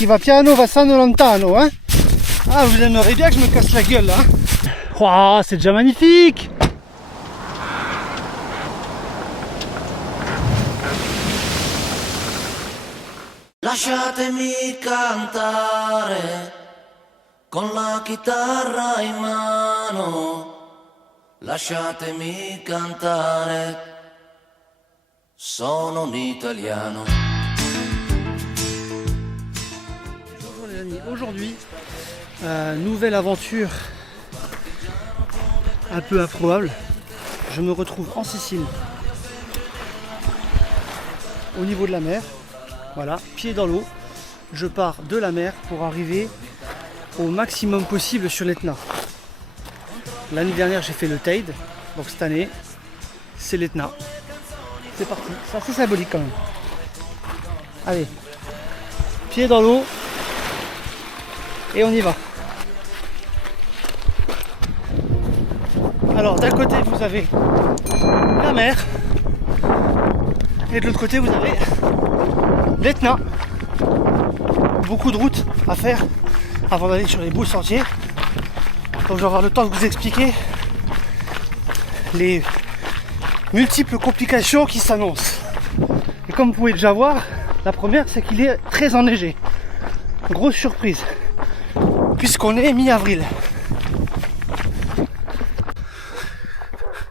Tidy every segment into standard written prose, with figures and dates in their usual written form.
Chi va piano va sano lontano, hein. Ah, vous aimeriez bien que je me casse la gueule là, hein. Oh, c'est déjà magnifique. Lasciatemi cantare con la chitarra in mano, lasciatemi cantare, sono un italiano. Bonjour les amis, aujourd'hui, nouvelle aventure un peu improbable. Je me retrouve en Sicile, au niveau de la mer. Voilà, pied dans l'eau, je pars de la mer pour arriver au maximum possible sur l'Etna. L'année dernière j'ai fait le Teide, donc cette année c'est l'Etna. C'est parti, c'est assez symbolique quand même. Allez, pied dans l'eau et on y va. Alors d'un côté vous avez la mer et de l'autre côté vous avez l'Etna. Beaucoup de routes à faire avant d'aller sur les beaux sentiers. Donc je vais avoir le temps de vous expliquer les multiples complications qui s'annoncent. Et comme vous pouvez déjà voir, la première c'est qu'il est très enneigé. Grosse surprise, puisqu'on est mi-avril.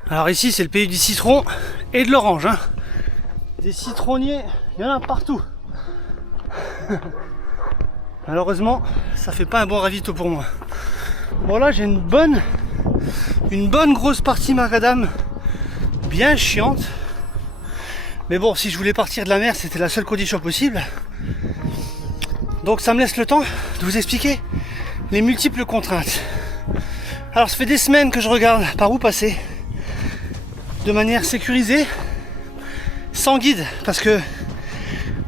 Alors ici c'est le pays du citron et de l'orange, hein. Des citronniers, il y en a partout. Malheureusement, ça fait pas un bon ravito pour moi. Bon là j'ai une bonne grosse partie macadam bien chiante. Mais bon, si je voulais partir de la mer, c'était la seule condition possible. Donc ça me laisse le temps de vous expliquer les multiples contraintes. Alors ça fait des semaines que je regarde par où passer de manière sécurisée, sans guide, parce que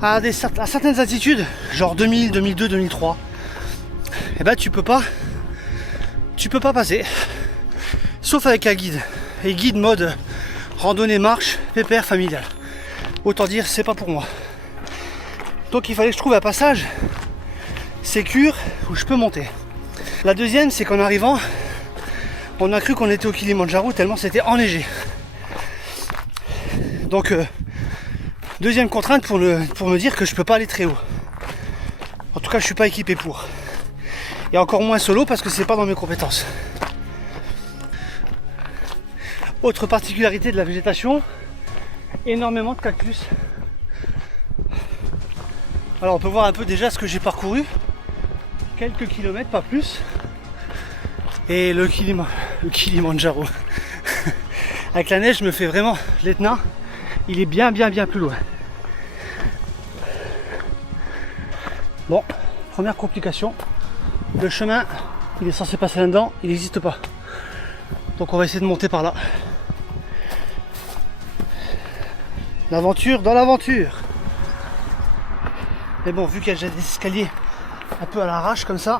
à certaines altitudes, genre 2000, 2002, 2003, et ben tu peux pas passer, sauf avec un guide. Et guide mode randonnée, marche, pépère, familial. Autant dire, c'est pas pour moi. Donc il fallait que je trouve un passage sécure où je peux monter. La deuxième, c'est qu'en arrivant, on a cru qu'on était au Kilimandjaro tellement c'était enneigé. Donc deuxième contrainte pour me dire que je peux pas aller très haut. En tout cas, je suis pas équipé pour. Et encore moins solo parce que c'est pas dans mes compétences. Autre particularité de la végétation, énormément de cactus. Alors on peut voir un peu déjà ce que j'ai parcouru. Quelques kilomètres, pas plus. Et le Kilimandjaro. Avec la neige, je me fais vraiment l'Etna. Il est bien plus loin. Bon, première complication. Le chemin, il est censé passer là-dedans, il n'existe pas. Donc on va essayer de monter par là. L'aventure dans l'aventure. Mais bon, vu qu'il y a déjà des escaliers un peu à l'arrache comme ça,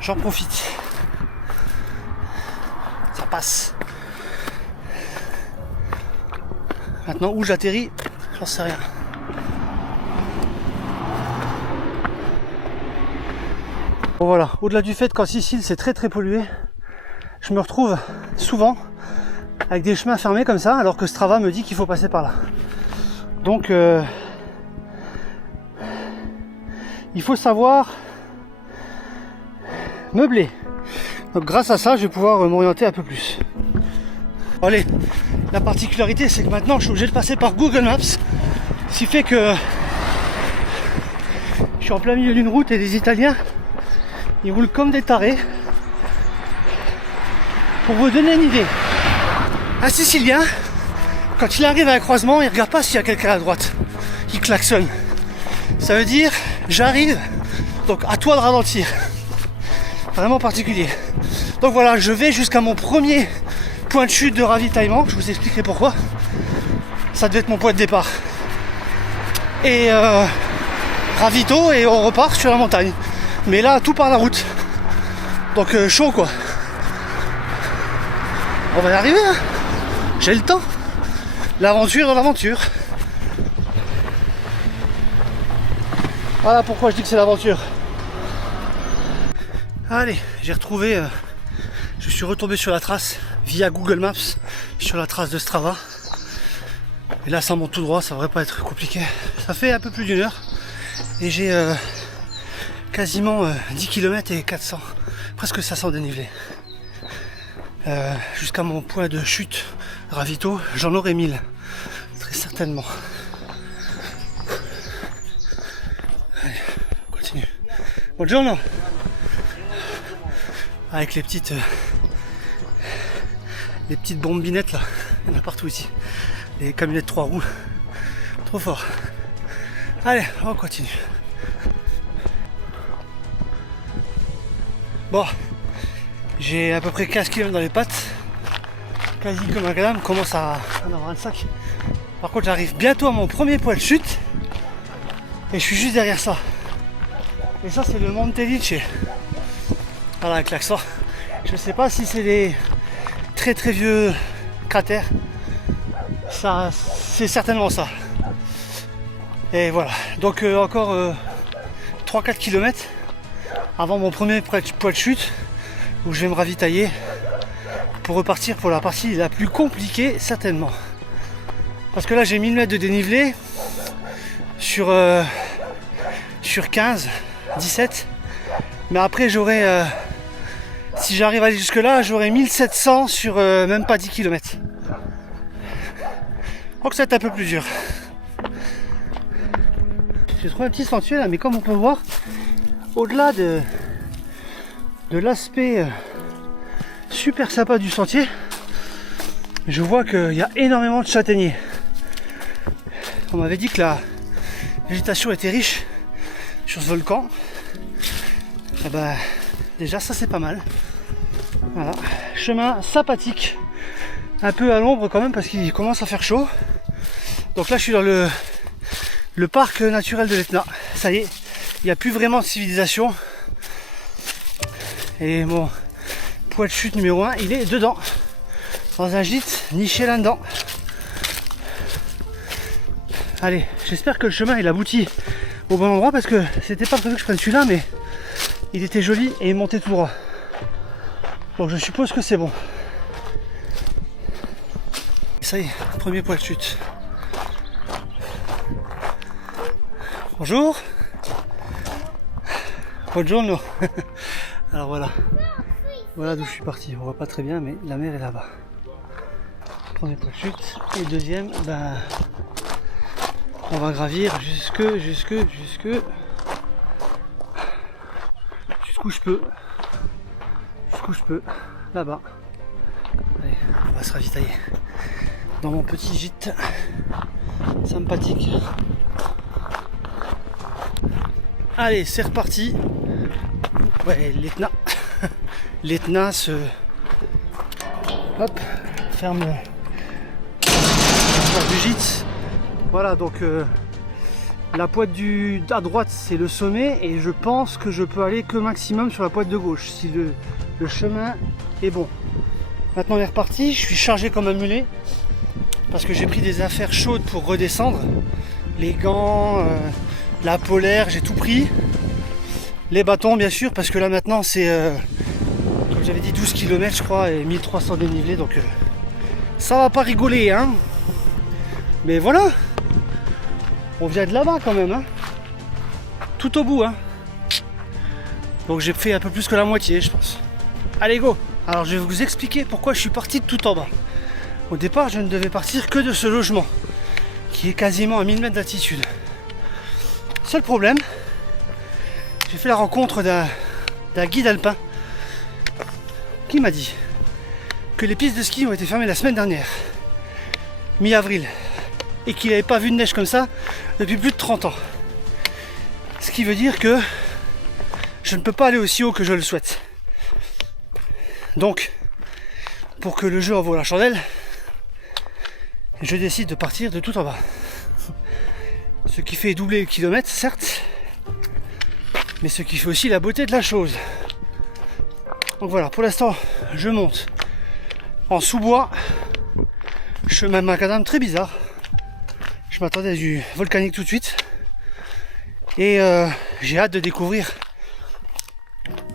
j'en profite. Ça passe. Maintenant, où j'atterris, j'en sais rien. Bon voilà, au-delà du fait qu'en Sicile c'est très pollué, je me retrouve souvent avec des chemins fermés comme ça, alors que Strava me dit qu'il faut passer par là. Donc il faut savoir meubler. Donc grâce à ça, je vais pouvoir m'orienter un peu plus. Allez, la particularité c'est que maintenant je suis obligé de passer par Google Maps, ce qui fait que je suis en plein milieu d'une route et les Italiens ils roulent comme des tarés. Pour vous donner une idée, un Sicilien, quand il arrive à un croisement, il regarde pas s'il y a quelqu'un à droite, il klaxonne. Ça veut dire j'arrive, donc à toi de ralentir. Vraiment particulier. Donc voilà, je vais jusqu'à mon premier point de chute de ravitaillement, je vous expliquerai pourquoi. Ça devait être mon point de départ. Et ravito et on repart sur la montagne. Mais là, tout par la route. Donc chaud quoi. On va y arriver, hein. J'ai le temps. L'aventure dans l'aventure. Voilà pourquoi je dis que c'est l'aventure. Allez, j'ai retrouvé, je suis retombé sur la trace via Google Maps, sur la trace de Strava. Et là ça monte tout droit, ça devrait pas être compliqué. Ça fait un peu plus d'1 heure et j'ai quasiment 10 km et 400, presque 500 dénivelés. Jusqu'à mon point de chute ravito, j'en aurai 1000, très certainement. Allez, on continue. Buongiorno. Avec les petites bombinettes là, il y en a partout ici. Les camionnettes 3 roues, trop fort. Allez, on continue. Bon, j'ai à peu près 15 km dans les pattes, quasi comme un cadavre, commence à en avoir un sac. Par contre, j'arrive bientôt à mon premier point de chute et je suis juste derrière ça. Et ça, c'est le Monte Lice. Voilà, avec l'accent. Je sais pas si c'est des très très vieux cratères. Ça, c'est certainement ça. Et voilà. Donc encore 3-4 km avant mon premier point de chute où je vais me ravitailler pour repartir pour la partie la plus compliquée certainement. Parce que là j'ai 1000 mètres de dénivelé sur 15, 17. Mais après j'aurai si j'arrive à aller jusque là, j'aurai 1700 sur même pas 10 km. Donc c'est un peu plus dur. J'ai trouvé un petit sentier là, mais comme on peut voir, au-delà de l'aspect super sympa du sentier, je vois qu'il y a énormément de châtaigniers. On m'avait dit que la végétation était riche sur ce volcan. Et ben, déjà ça c'est pas mal. Voilà, chemin sympathique, un peu à l'ombre quand même parce qu'il commence à faire chaud. Donc là je suis dans le parc naturel de l'Etna. Ça y est, il n'y a plus vraiment de civilisation. Et mon point de chute numéro 1, il est dedans, dans un gîte niché là-dedans. Allez, j'espère que le chemin il aboutit au bon endroit parce que c'était pas prévu que je prenne celui-là, mais il était joli et il montait tout droit. Donc je suppose que c'est bon. Et ça y est, premier point de chute. Bonjour. Buongiorno. Alors voilà. Voilà d'où je suis parti. On voit pas très bien mais la mer est là-bas. Premier point de chute. Et deuxième, ben on va gravir jusqu'où je peux. Jusqu'où je peux. Là-bas. Allez, on va se ravitailler. Dans mon petit gîte sympathique. Allez, c'est reparti. Ouais, l'Etna. L'Etna se... Hop, ferme la porte du gîte. Voilà, donc la pointe à droite, c'est le sommet. Et je pense que je peux aller que maximum sur la pointe de gauche, si le chemin est bon. Maintenant, on est reparti. Je suis chargé comme un mulet. Parce que j'ai pris des affaires chaudes pour redescendre. Les gants... la polaire, j'ai tout pris. Les bâtons bien sûr, parce que là maintenant c'est, comme j'avais dit, 12 km je crois, et 1300 dénivelés, donc ça va pas rigoler, hein. Mais voilà, on vient de là-bas quand même, hein. Tout au bout, hein. Donc j'ai fait un peu plus que la moitié, je pense. Allez, go. Alors je vais vous expliquer pourquoi je suis parti de tout en bas. Au départ, je ne devais partir que de ce logement, qui est quasiment à 1000 mètres d'altitude. Seul problème, j'ai fait la rencontre d'un guide alpin qui m'a dit que les pistes de ski ont été fermées la semaine dernière, mi-avril, et qu'il n'avait pas vu de neige comme ça depuis plus de 30 ans. Ce qui veut dire que je ne peux pas aller aussi haut que je le souhaite. Donc, pour que le jeu en vaut la chandelle, je décide de partir de tout en bas. Ce qui fait doubler le kilomètre, certes, mais ce qui fait aussi la beauté de la chose. Donc voilà, pour l'instant, je monte en sous-bois, chemin macadam très bizarre. Je m'attendais à du volcanique tout de suite. Et j'ai hâte de découvrir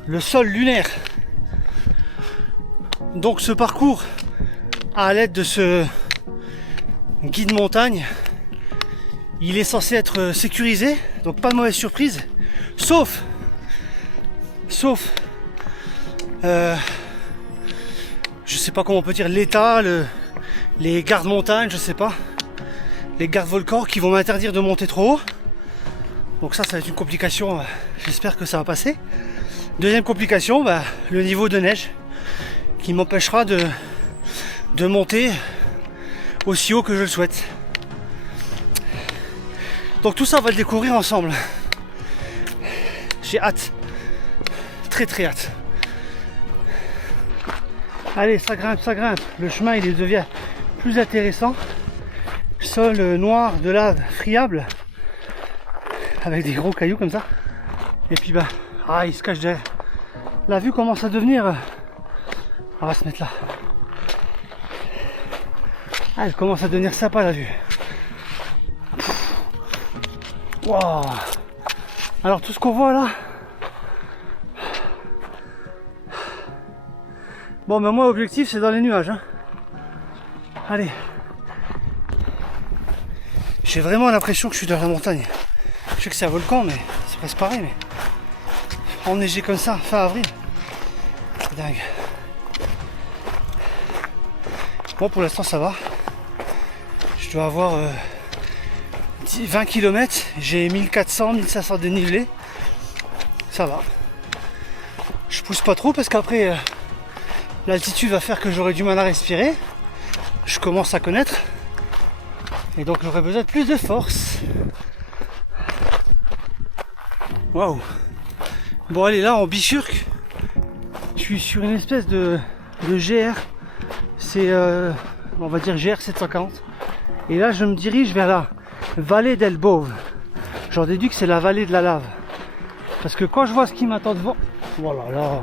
le sol lunaire. Donc ce parcours, à l'aide de ce guide montagne, il est censé être sécurisé, donc pas de mauvaise surprise, sauf je sais pas comment on peut dire, l'État, les gardes montagnes, je sais pas, les gardes volcans qui vont m'interdire de monter trop haut. Donc ça va être une complication, j'espère que ça va passer. Deuxième complication, le niveau de neige qui m'empêchera de monter aussi haut que je le souhaite. Donc tout ça on va le découvrir ensemble. J'ai hâte, très très hâte. Allez, ça grimpe, le chemin il devient plus intéressant. Sol noir de lave friable avec des gros cailloux comme ça. Et puis il se cache derrière. La vue commence à devenir, on va se mettre là. Elle commence à devenir sympa la vue. Wow. Alors tout ce qu'on voit là. Bon moi objectif c'est dans les nuages hein. Allez. J'ai vraiment l'impression que je suis dans la montagne. Je sais que c'est un volcan mais c'est presque pareil, mais enneigé comme ça fin avril. C'est dingue. Bon pour l'instant ça va. Je dois avoir 20 km, j'ai 1400-1500 dénivelé. Ça va. Je pousse pas trop parce qu'après l'altitude va faire que j'aurai du mal à respirer. Je commence à connaître. Et donc j'aurai besoin de plus de force. Waouh. Bon allez, là on bifurque. Je suis sur une espèce de GR. C'est on va dire GR 740. Et là je me dirige vers la vallée del Bove. J'en déduis que c'est la vallée de la lave. Parce que quand je vois ce qui m'attend devant. Oh là là.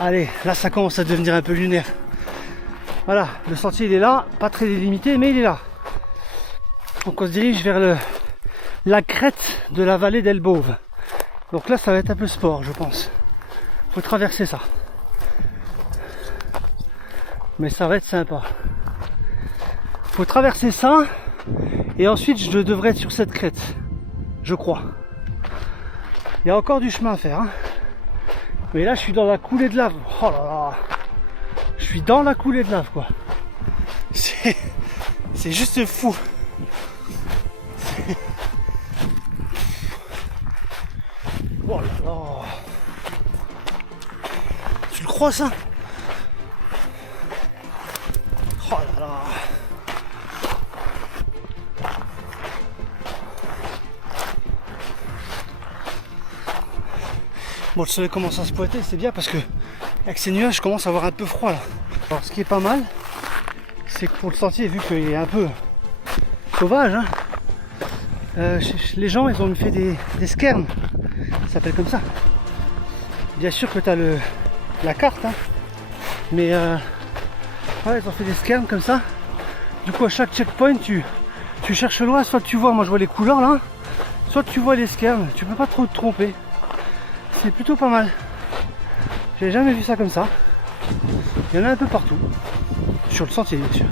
Allez, là ça commence à devenir un peu lunaire. Voilà, le sentier il est là, pas très délimité, mais il est là. Donc on se dirige vers la crête de la vallée del Bove. Donc là ça va être un peu sport je pense. Faut traverser ça. Mais ça va être sympa. Faut traverser ça et ensuite je devrais être sur cette crête, je crois. Il y a encore du chemin à faire hein. Mais là je suis dans la coulée de lave. Oh là là. Je suis dans la coulée de lave quoi. C'est juste fou. Oh là là. Tu le crois ça? Oh là là. Bon, le soleil commence à se pointer, c'est bien parce que avec ces nuages je commence à avoir un peu froid là. Alors ce qui est pas mal, c'est que pour le sentier, vu qu'il est un peu sauvage, hein, les gens ils ont fait des skerms, ça s'appelle comme ça. Bien sûr que tu as la carte, hein, mais voilà, ils ont fait des skerms comme ça. Du coup à chaque checkpoint tu cherches loin, soit tu vois, moi je vois les couleurs là, soit tu vois les skerms, tu peux pas trop te tromper. C'est plutôt pas mal. J'ai jamais vu ça comme ça. Il y en a un peu partout. Sur le sentier bien sûr.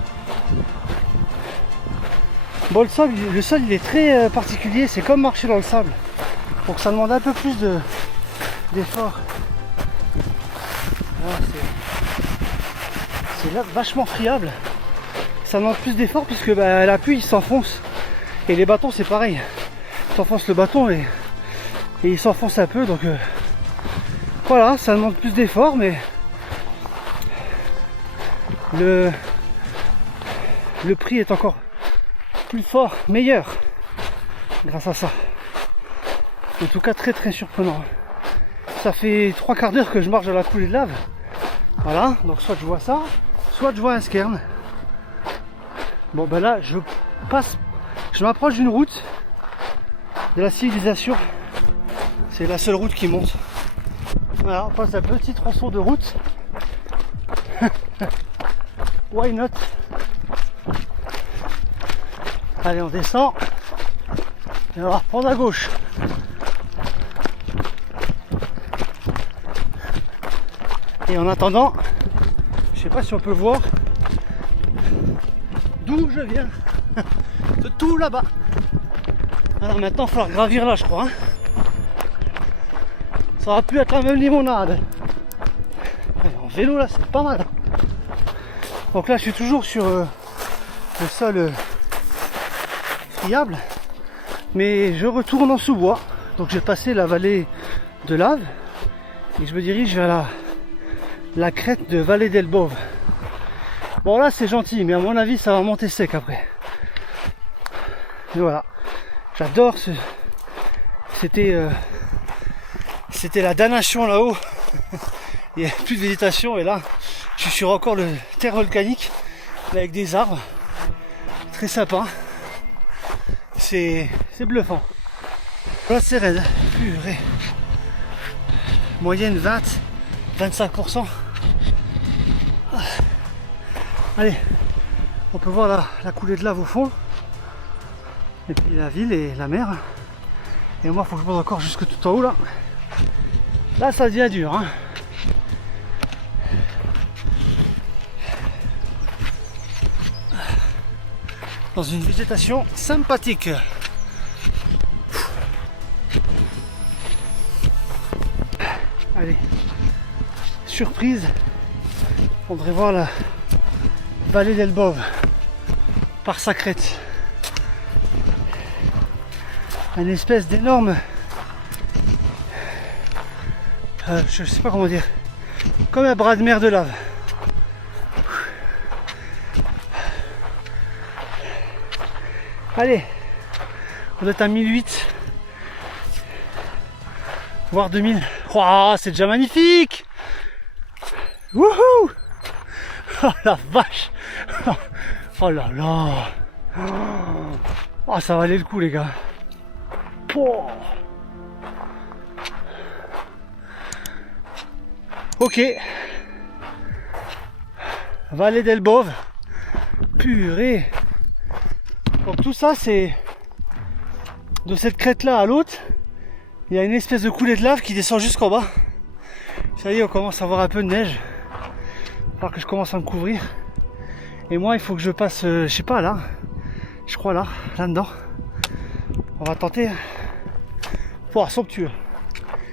Bon le sol il est très particulier, c'est comme marcher dans le sable. Donc ça demande un peu plus d'effort. C'est là vachement friable. Ça demande plus d'effort puisque l'appui il s'enfonce. Et les bâtons c'est pareil. T'enfonces le bâton et il s'enfonce un peu, donc voilà, ça demande plus d'efforts, mais le prix est encore plus fort, meilleur grâce à ça. En tout cas très très surprenant. Ça fait 3/4 d'heure que je marche dans la coulée de lave. Voilà, donc soit je vois ça, soit je vois un skerm. Bon là je m'approche d'une route de la civilisation. C'est la seule route qui monte. Voilà, on passe un petit tronçon de route. Why not? Allez, on descend. Et on va reprendre à gauche. Et en attendant, je sais pas si on peut voir d'où je viens. De tout là-bas. Alors maintenant, il va falloir gravir là, je crois. Hein. Ça aurait pu être la même limonade. Allez, en vélo là, c'est pas mal. Donc là, je suis toujours sur le sol friable. Mais je retourne en sous-bois. Donc j'ai passé la vallée de Lave. Et je me dirige vers la crête de Vallée del Bove. Bon là c'est gentil, mais à mon avis ça va monter sec après. Et voilà. J'adore ce. C'était la damnation là-haut. Il n'y a plus de végétation et là je suis sur encore le terre volcanique avec des arbres. Très sympa. C'est bluffant. Là c'est raide. Purée. Moyenne 20-25%. Allez, on peut voir la coulée de lave au fond. Et puis la ville et la mer. Et moi il faut que je monte encore jusque tout en haut là. Là ça devient dur hein. Dans une végétation sympathique. Allez, surprise, on devrait voir la Vallée del Bove par sa crête. Une espèce d'énorme, je sais pas comment dire, comme un bras de mer de lave. Allez, on doit être à 1008, voire 2000. Oh, c'est déjà magnifique. Wouhou. Oh la vache. Oh là là. Oh, ça valait le coup les gars. Oh. Ok. Vallée del Bove. Purée. Donc tout ça c'est de cette crête là à l'autre. Il y a une espèce de coulée de lave qui descend jusqu'en bas. Ça y est, on commence à avoir un peu de neige. Il va falloir que je commence à me couvrir. Et moi, il faut que je passe, je sais pas là. Je crois là-dedans. On va tenter. Pouah, somptueux.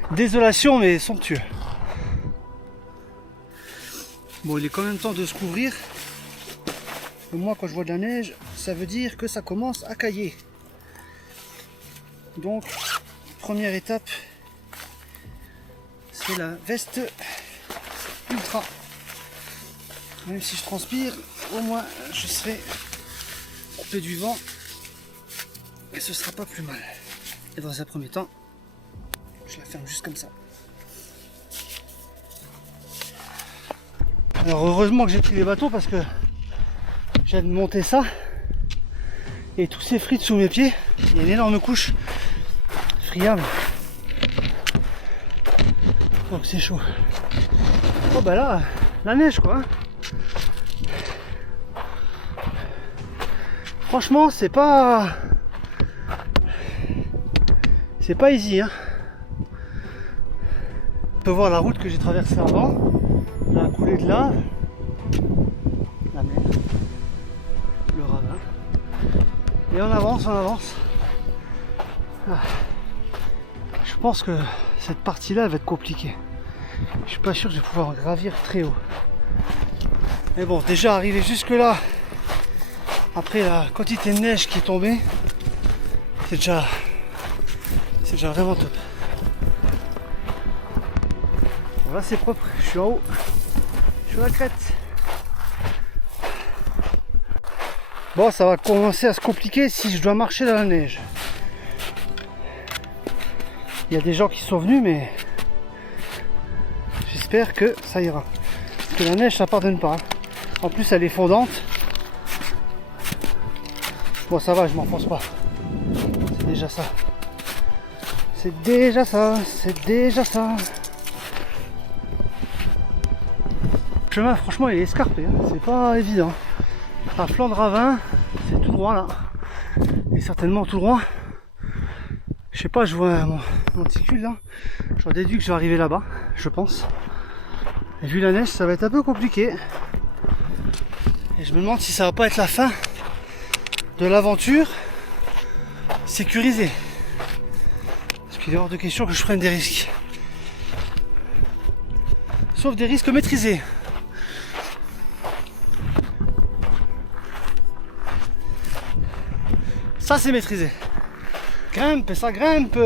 Désolation, mais somptueux. Bon, il est quand même temps de se couvrir. Et moi, quand je vois de la neige, ça veut dire que ça commence à cailler. Donc, première étape, c'est la veste ultra. Même si je transpire, au moins je serai coupé du vent et ce sera pas plus mal. Et dans un premier temps, je la ferme juste comme ça. Alors heureusement que j'ai pris les bateaux parce que j'ai de monter ça et tous ces frites sous mes pieds. Il y a une énorme couche friable. Donc c'est chaud. Oh bah là, la neige quoi. Franchement c'est pas easy hein. On peut voir la route que j'ai traversée avant. La coulée de lave. La mer. Le ravin. Et on avance, on avance. Ah. Je pense que cette partie-là, elle va être compliquée. Je suis pas sûr que je vais pouvoir gravir très haut. Mais bon, déjà arrivé jusque-là, après la quantité de neige qui est tombée, c'est déjà vraiment top. Bon, là, c'est propre. Je suis en haut. Je suis à la crête. Bon, ça va commencer à se compliquer si je dois marcher dans la neige. Il y a des gens qui sont venus, mais j'espère que ça ira. Parce que la neige, ça pardonne pas. En plus, elle est fondante. Bon, ça va, je m'enfonce pas. C'est déjà ça. C'est déjà ça. C'est déjà ça. Le chemin, franchement, il est escarpé. Hein. C'est pas évident. À flanc de ravin, c'est tout droit là. Et certainement tout droit sais pas, je vois mon monticule là. J'en déduis que je vais arriver là-bas, je pense. Et vu la neige, ça va être un peu compliqué. Et je me demande si ça va pas être la fin de l'aventure sécurisée. Parce qu'il est hors de question que je prenne des risques. Sauf des risques maîtrisés. Ça c'est maîtrisé. Grimpe, ça grimpe.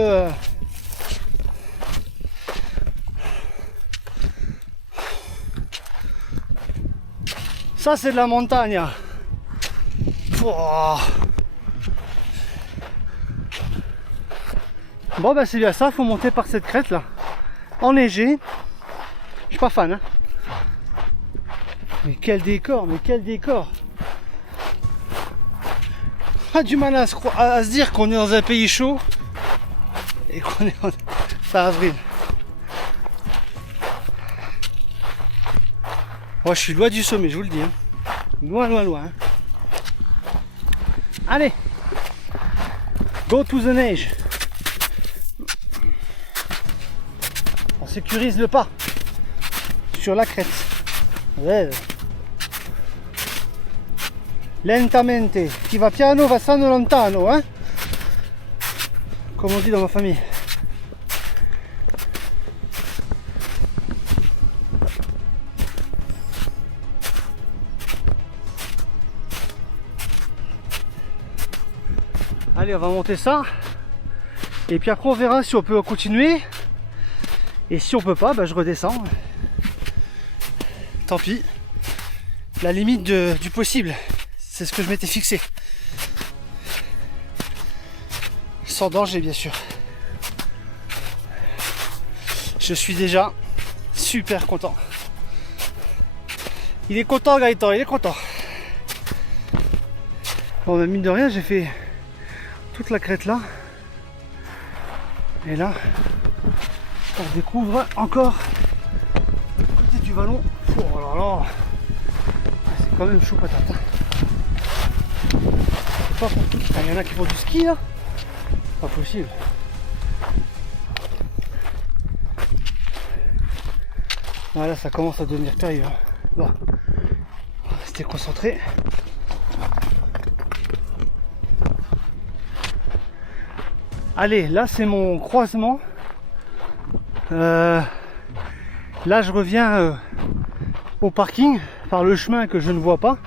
Ça c'est de la montagne. Pouah. Bon bah c'est bien ça, faut monter par cette crête là. Enneigée. Je suis pas fan hein. Mais quel décor, mais quel décor. On a du mal à se dire qu'on est dans un pays chaud et qu'on est en fin avril. Moi je suis loin du sommet, je vous le dis. Hein. Loin, loin, loin. Hein. Allez, go to the neige. On sécurise le pas sur la crête. Ouais. Lentamente, chi va piano va sano lontano, hein? Comme on dit dans ma famille. Allez, on va monter ça. Et puis après on verra si on peut continuer. Et si on peut pas, bah, je redescends. Tant pis. La limite du possible. C'est ce que je m'étais fixé. Sans danger, bien sûr. Je suis déjà super content. Il est content, Gaëtan, il est content. Bon, bah, mine de rien, j'ai fait toute la crête là. Et là, on découvre encore le côté du vallon. Oh là là, c'est quand même chaud patate. Hein. Pas pour tout. Il y en a qui font du ski là. Pas possible. Voilà, ça commence à devenir terrible. Bon, on va rester concentré. Allez, là c'est mon croisement. Là je reviens au parking par le chemin que je ne vois pas.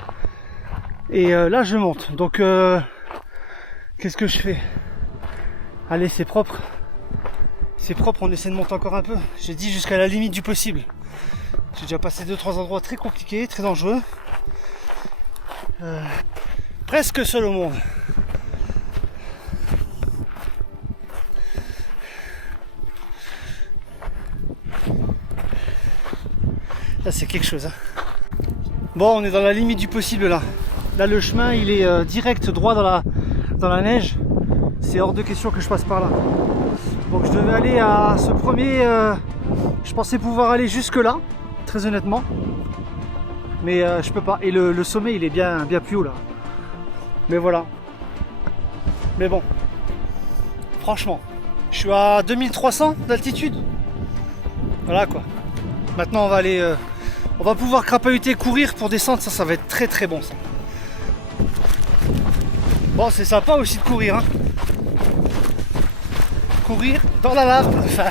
Et là je monte. Donc qu'est-ce que je fais? Allez, c'est propre. C'est propre, on essaie de monter encore un peu. J'ai dit jusqu'à la limite du possible. J'ai déjà passé 2-3 endroits très compliqués, très dangereux. Presque seul au monde. Là c'est quelque chose. Hein. Bon, on est dans la limite du possible là. Là le chemin il est direct droit dans la neige. C'est hors de question que je passe par là. Donc je devais aller à ce premier... je pensais pouvoir aller jusque là, très honnêtement. Mais je peux pas. Et le sommet il est bien plus haut là. Mais voilà. Mais bon. Franchement. Je suis à 2300 d'altitude. Voilà quoi. Maintenant on va aller... on va pouvoir crapahuter, courir pour descendre. Ça va être très très bon ça. Bon, c'est sympa aussi de courir, hein. Courir dans la lave, enfin.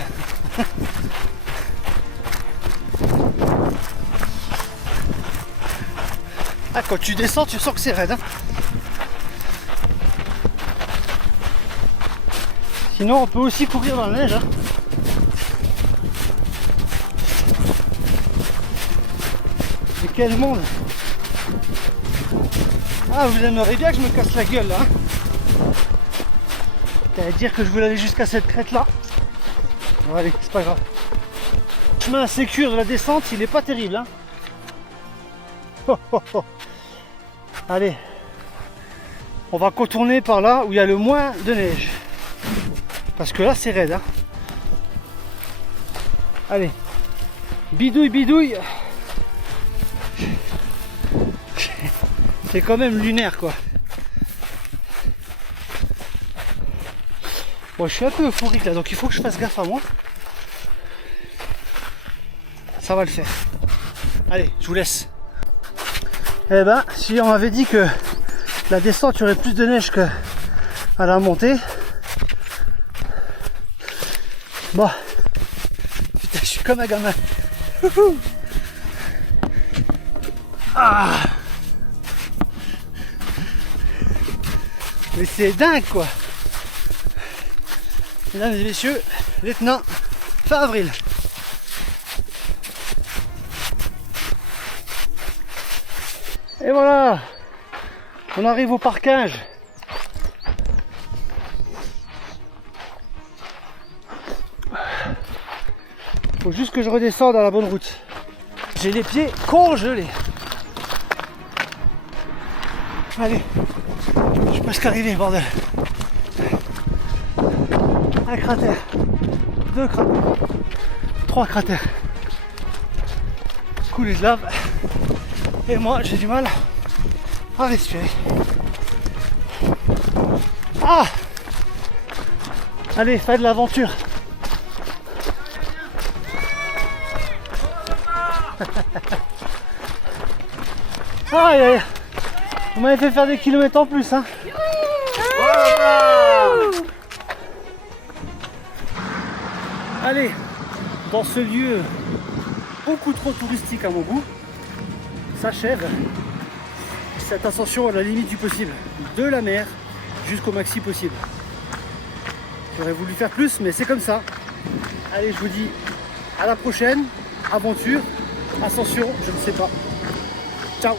Ah, quand tu descends, tu sens que c'est raide, hein. Sinon, on peut aussi courir dans la neige, hein. Mais quel monde! Ah, vous aimeriez bien que je me casse la gueule là, hein. T'allais dire que je voulais aller jusqu'à cette crête là. Bon, allez, c'est pas grave. Le chemin sécure de la descente, il est pas terrible, hein. Oh, oh, oh. Allez, on va contourner par là où il y a le moins de neige. Parce que là c'est raide, hein. Allez, bidouille, bidouille. C'est quand même lunaire quoi. Bon, je suis un peu euphorique là, donc il faut que je fasse gaffe à moi. Ça va le faire. Allez, je vous laisse. Eh ben, si on m'avait dit que la descente il y aurait plus de neige que à la montée. Bon, putain, je suis comme un gamin. Ah, mais c'est dingue quoi. Mesdames et messieurs, lieutenant fin avril. Et voilà, on arrive au parkage. Faut juste que je redescende à la bonne route. J'ai les pieds congelés. Allez, je suis presque arrivé, bordel. Un cratère, 2 cratères, 3 cratères. Coulée de lave. Et moi, j'ai du mal à respirer. Ah! Allez, fais de l'aventure. Aïe aïe, vous m'avez fait faire des kilomètres en plus, hein. Allez, dans ce lieu beaucoup trop touristique à mon goût, s'achève cette ascension à la limite du possible, de la mer jusqu'au maxi possible. J'aurais voulu faire plus, mais c'est comme ça. Allez, je vous dis à la prochaine, aventure, ascension, je ne sais pas. Ciao.